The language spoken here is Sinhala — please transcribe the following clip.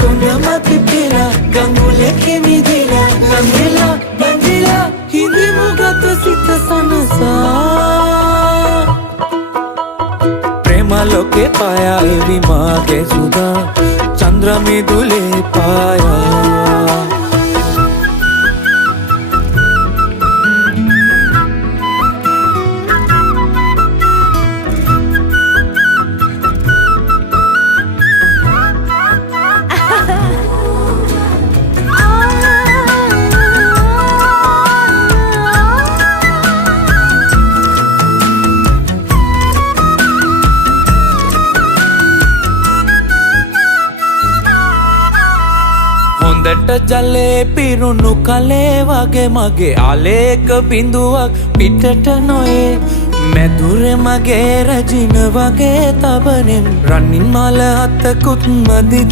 කොඳම පිපිලා ගඟුලේ කිමිදිලා ගඟිලා බැඳිලා හිඳිමු ගත සිත සනසා ప్రేమలోకే పాయా ఇవి మాగే సుధా చంద్రమిదులే పాయా හොඳට ජලේ පිරුණු කලේ වගේ මගේ ආලේක බිඳුවක් පිටට නොයේ මැදුරේ මගේ රැජින වගේ තබනෙන් රනින් මල හතකුත් මදිද